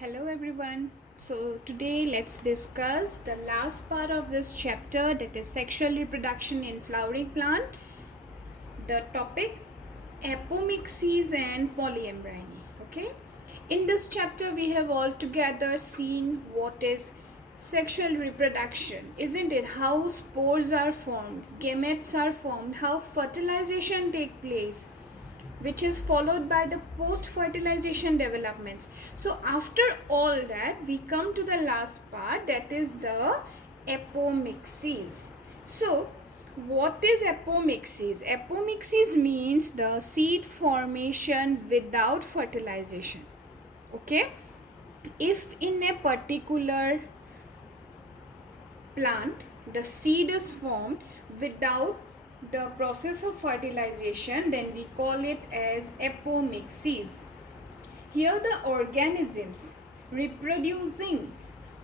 Hello everyone. So today let's discuss the last part of this chapter, that is sexual reproduction in flowering plant. The topic apomixis and polyembryony. Okay. In this chapter we have altogether seen what is sexual reproduction, isn't it? How spores are formed, gametes are formed, how fertilization takes place, which is followed by the post fertilization developments. So after all that we come to the last part, that is the apomixis. So what is apomixis? Apomixis means the seed formation without fertilization. Okay, if in a particular plant the seed is formed without the process of fertilization, then we call it as apomixis. Here the organisms reproducing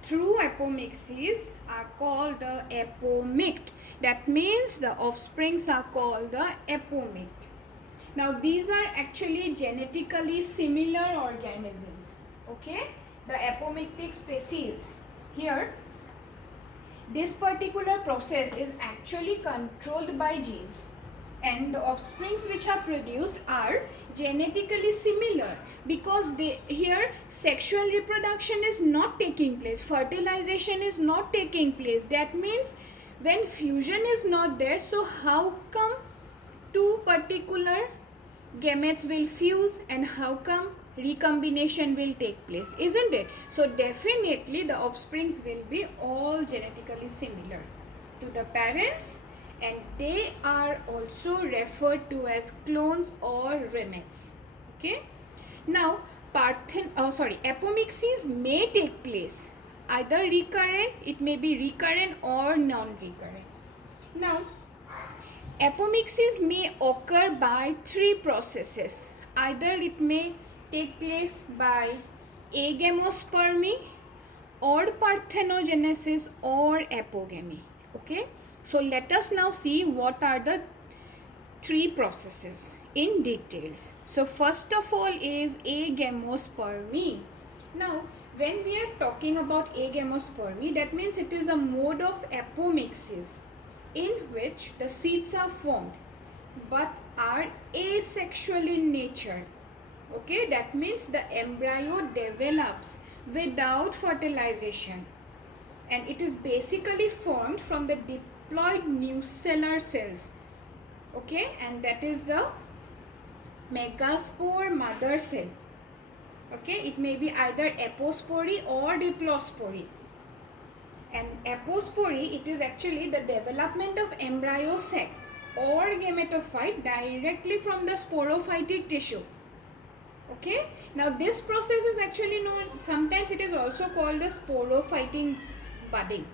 through apomixis are called the apomict. That means the offsprings are called the apomict. Now these are actually genetically similar organisms. Okay, the apomictic species. Here this particular process is actually controlled by genes, and the offsprings which are produced are genetically similar because here sexual reproduction is not taking place, fertilization is not taking place. That means when fusion is not there, so how come two particular gametes will fuse and how come recombination will take place, isn't it? So definitely the offsprings will be all genetically similar to the parents, and they are also referred to as clones or remetes. Okay, now apomixis may take place either recurrent, it may be recurrent or non-recurrent. Now apomixis may occur by three processes. Either it may take place by agamospermy, or parthenogenesis, or apogamy. Okay, so let us now see what are the three processes in details. So first of all is agamospermy. Now when we are talking about agamospermy, that means it is a mode of apomixis in which the seeds are formed but are asexual in nature. Okay, that means the embryo develops without fertilization, and it is basically formed from the diploid nucellar cells. Okay, and that is the megaspore mother cell. Okay, it may be either apospory or diplospory. And apospory, it is actually the development of embryo sac or gametophyte directly from the sporophytic tissue. Okay, now this process is actually known, sometimes it is also called the sporophytic budding,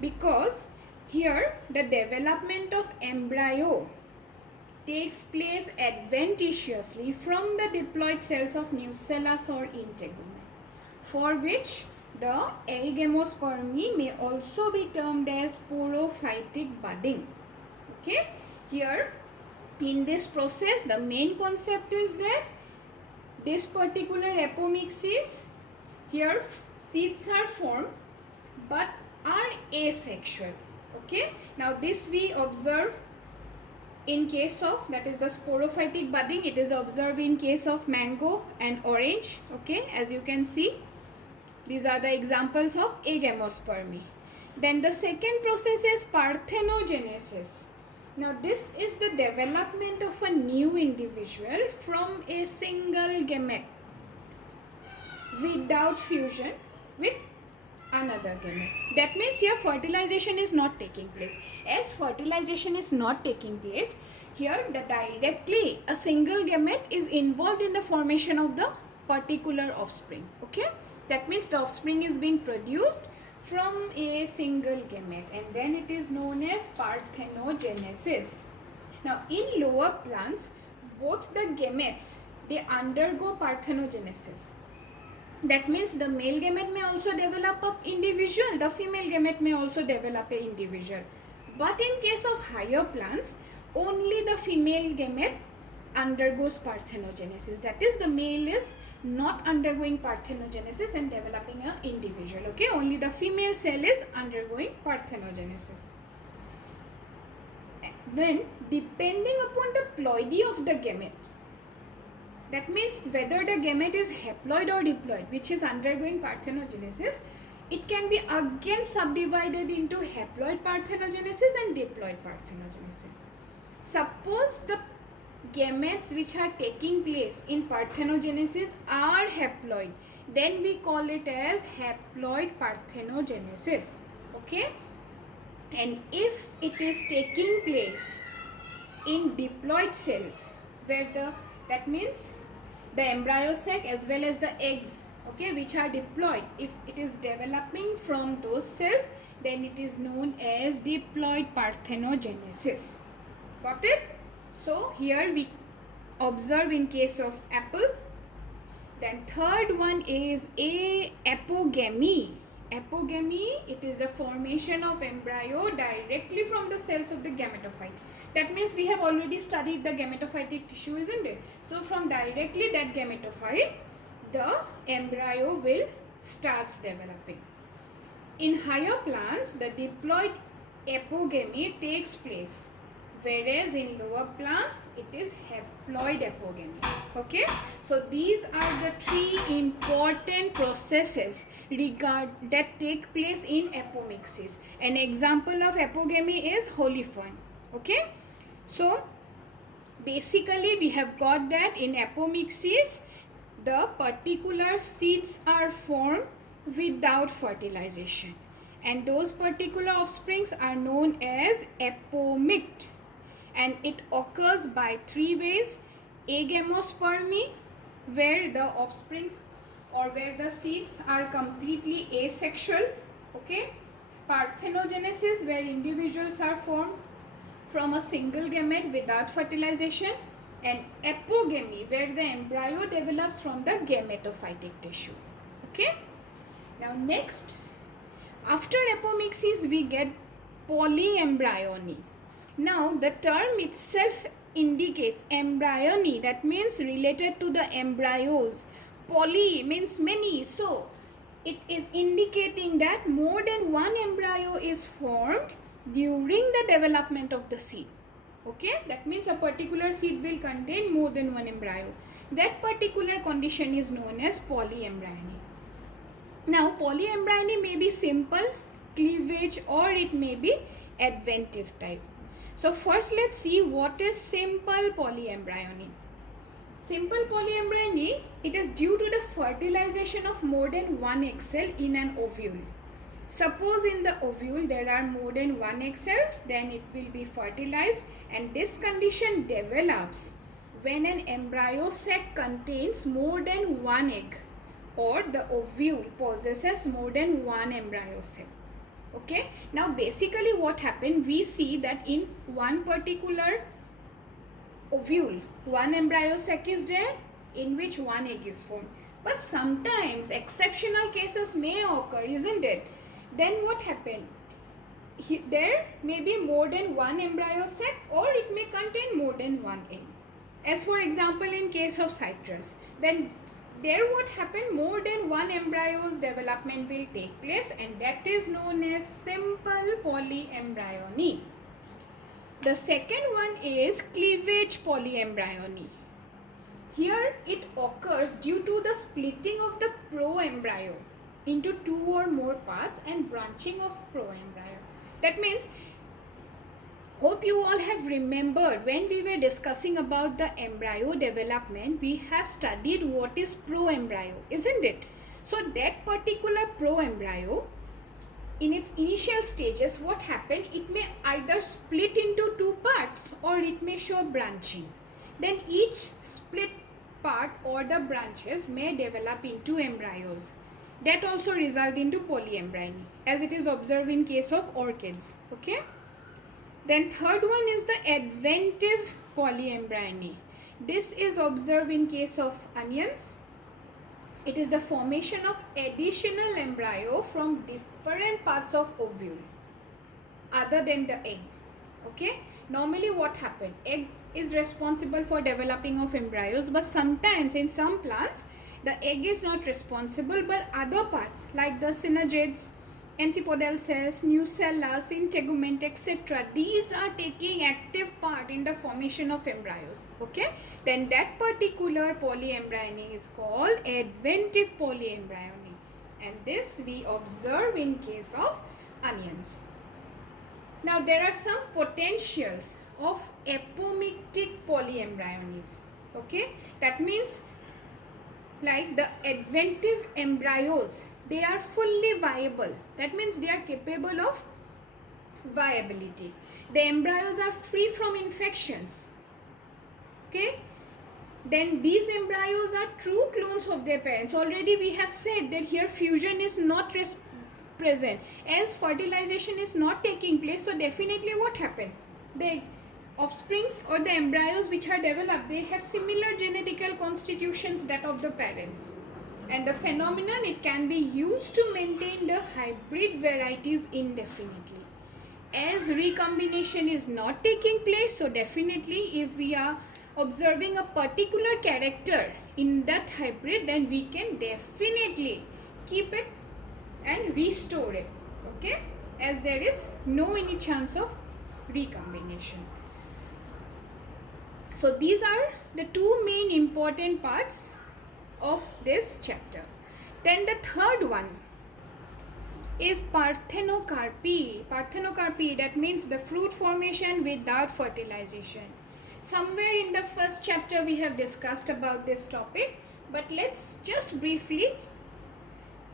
because here the development of embryo takes place adventitiously from the diploid cells of nucellus or integument, for which the agamospermy may also be termed as sporophytic budding. Okay, here in this process the main concept is that this particular apomixis, here seeds are formed but are asexual. Okay, now this we observe in case of, that is the sporophytic budding, it is observed in case of mango and orange. Okay, as you can see, these are the examples of agamospermy. Then the second process is parthenogenesis. Now this is the development of a new individual from a single gamete without fusion with another gamete. That means here fertilization is not taking place. As fertilization is not taking place, here the directly a single gamete is involved in the formation of the particular offspring. Okay, that means the offspring is being produced from a single gamete, and then it is known as parthenogenesis. Now in lower plants, both the gametes, they undergo parthenogenesis. That means the male gamete may also develop an individual, the female gamete may also develop an individual. But in case of higher plants, only the female gamete undergoes parthenogenesis. That is, the male is not undergoing parthenogenesis and developing an individual. Okay, only the female cell is undergoing parthenogenesis. Then, depending upon the ploidy of the gamete, that means whether the gamete is haploid or diploid, which is undergoing parthenogenesis, it can be again subdivided into haploid parthenogenesis and diploid parthenogenesis. Suppose the gametes which are taking place in parthenogenesis are haploid, then we call it as haploid parthenogenesis. Okay, and if it is taking place in diploid cells, where that means the embryo sac as well as the eggs, okay, which are diploid, if it is developing from those cells, then it is known as diploid parthenogenesis. Got it? So here we observe in case of apple. Then third one is apogamy. Apogamy, it is a formation of embryo directly from the cells of the gametophyte. That means we have already studied the gametophytic tissue, isn't it? So from directly that gametophyte, the embryo will starts developing. In higher plants, the diploid apogamy takes place, whereas in lower plants it is haploid apogamy. Okay, so these are the three important processes that take place in apomixis. An example of apogamy is holy fern. Okay, so basically we have got that in apomixis the particular seeds are formed without fertilization, and those particular offsprings are known as apomicte, and it occurs by three ways: agamospermy, where the offsprings or where the seeds are completely asexual, okay, parthenogenesis, where individuals are formed from a single gamete without fertilization, and apogamy, where the embryo develops from the gametophytic tissue. Okay, now next, after apomixis we get polyembryony. Now the term itself indicates embryony, that means related to the embryos. Poly means many, so it is indicating that more than one embryo is formed during the development of the seed. Okay, that means a particular seed will contain more than one embryo. That particular condition is known as polyembryony. Now polyembryony may be simple cleavage or it may be adventive type. So first let's see what is simple polyembryony. Simple polyembryony, it is due to the fertilization of more than one egg cell in an ovule. Suppose in the ovule there are more than one egg cells, then it will be fertilized, and this condition develops when an embryo sac contains more than one egg or the ovule possesses more than one embryo sac. Okay, now basically what happened, we see that in one particular ovule one embryo sac is there in which one egg is formed, but sometimes exceptional cases may occur, isn't it? Then what happened? There may be more than one embryo sac or it may contain more than one egg. As for example in case of citrus, then there what happened, more than one embryo's development will take place, and that is known as simple polyembryony. The second one is cleavage polyembryony. Here it occurs due to the splitting of the proembryo into two or more parts and branching of proembryo. That means, hope you all have remembered when we were discussing about the embryo development, we have studied what is proembryo, isn't it? So that particular proembryo, in its initial stages, what happened, it may either split into two parts or it may show branching. Then each split part or the branches may develop into embryos. That also result into polyembryony, as it is observed in case of orchids. Okay. Then third one is the adventive polyembryony. This is observed in case of onions. It is the formation of additional embryo from different parts of ovule other than the egg. Okay. Normally what happened? Egg is responsible for developing of embryos, but sometimes in some plants The egg is not responsible, but other parts like the synergids, antipodal cells, nucellus, integument, etc. These are taking active part in the formation of embryos. Okay, then that particular polyembryony is called adventive polyembryony, and this we observe in case of onions. Now there are some potentials of apomictic polyembryonies. Okay, that means like the adventive embryos, they are fully viable. That means they are capable of viability. The embryos are free from infections. Okay, then these embryos are true clones of their parents. Already we have said that here fusion is not present, as fertilization is not taking place. So definitely what happened, the offsprings or the embryos which are developed, they have similar genetical constitutions that of the parents, and the phenomenon, it can be used to maintain the hybrid varieties indefinitely. As recombination is not taking place, so definitely if we are observing a particular character in that hybrid, then we can definitely keep it and restore it. Okay, as there is no any chance of recombination. So these are the two main important parts of this chapter. Then the third one is parthenocarpy. Parthenocarpy, that means the fruit formation without fertilization. Somewhere in the first chapter we have discussed about this topic, but let's just briefly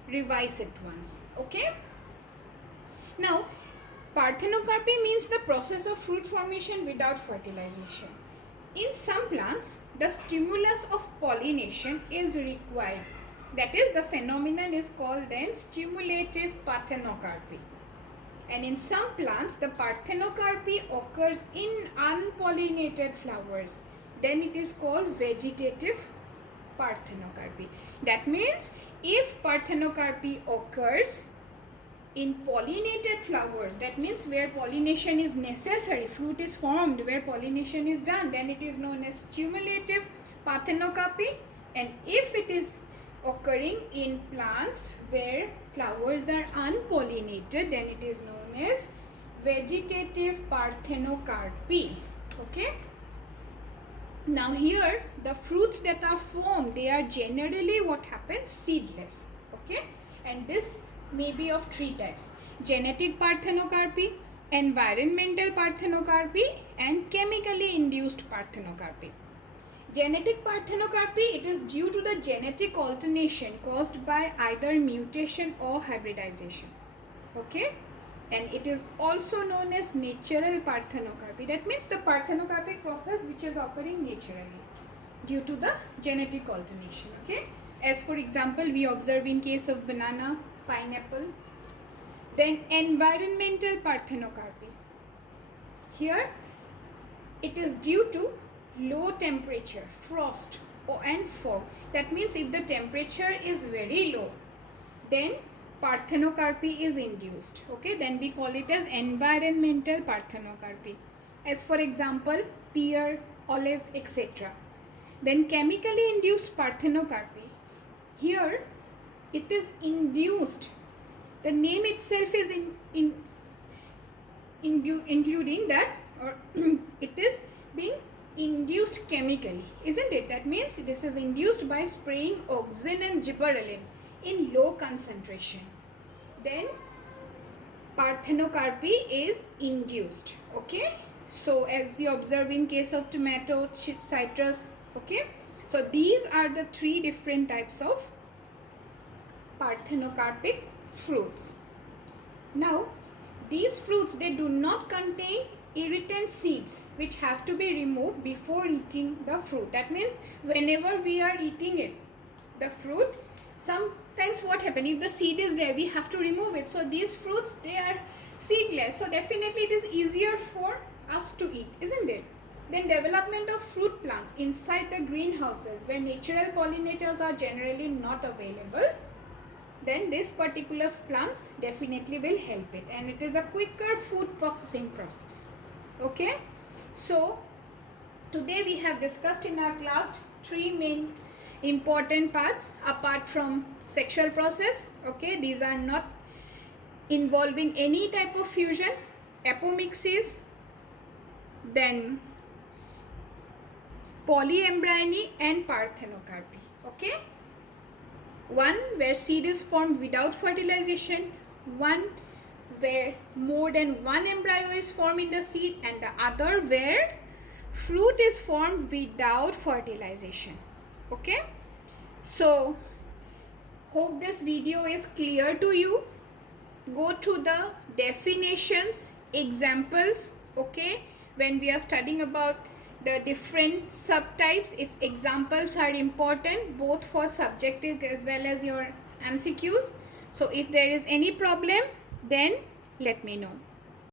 revise it once. Okay, now parthenocarpy means the process of fruit formation without fertilization. In some plants, the stimulus of pollination is required. That is, the phenomenon is called then stimulative parthenocarpy. And in some plants, the parthenocarpy occurs in unpollinated flowers. Then it is called vegetative parthenocarpy. That means if parthenocarpy occurs in pollinated flowers, that means where pollination is necessary, fruit is formed where pollination is done, then it is known as stimulative parthenocarpy. And if it is occurring in plants where flowers are unpollinated, then it is known as vegetative parthenocarpy. Okay, now here the fruits that are formed, they are generally what happens, seedless. Okay, and this may be of three types: genetic parthenocarpy, environmental parthenocarpy, and chemically induced parthenocarpy. Genetic parthenocarpy, it is due to the genetic alternation caused by either mutation or hybridization. Okay, and it is also known as natural parthenocarpy. That means the parthenocarpic process which is occurring naturally due to the genetic alternation. Okay, as for example we observe in case of banana, pineapple. Then environmental parthenocarpy, here it is due to low temperature, frost and fog. That means if the temperature is very low, then parthenocarpy is induced. Okay, then we call it as environmental parthenocarpy, as for example pear, olive, etc. Then chemically induced parthenocarpy, here it is induced. The name itself is including that, or it is being induced chemically, isn't it? That means this is induced by spraying auxin and gibberellin in low concentration. Then parthenocarpy is induced. Okay, so as we observe in case of tomato, citrus. Okay, so these are the three different types of parthenocarpic fruits. Now these fruits, they do not contain irritant seeds which have to be removed before eating the fruit. That means whenever we are eating it, the fruit, sometimes what happens, if the seed is there, we have to remove it. So these fruits, they are seedless, so definitely it is easier for us to eat, isn't it? Then development of fruit plants inside the greenhouses where natural pollinators are generally not available, then this particular plants definitely will help it, and it is a quicker food processing process. Okay, so today we have discussed in our class three main important parts apart from sexual process. Okay, these are not involving any type of fusion. Apomixis, then polyembryony and parthenocarpy. Okay, one where seed is formed without fertilization, one where more than one embryo is formed in the seed, and the other where fruit is formed without fertilization. Okay, so hope this video is clear to you. Go to the definitions, examples. Okay, when we are studying about the different subtypes, its examples are important both for subjective as well as your MCQs. So if there is any problem, then let me know.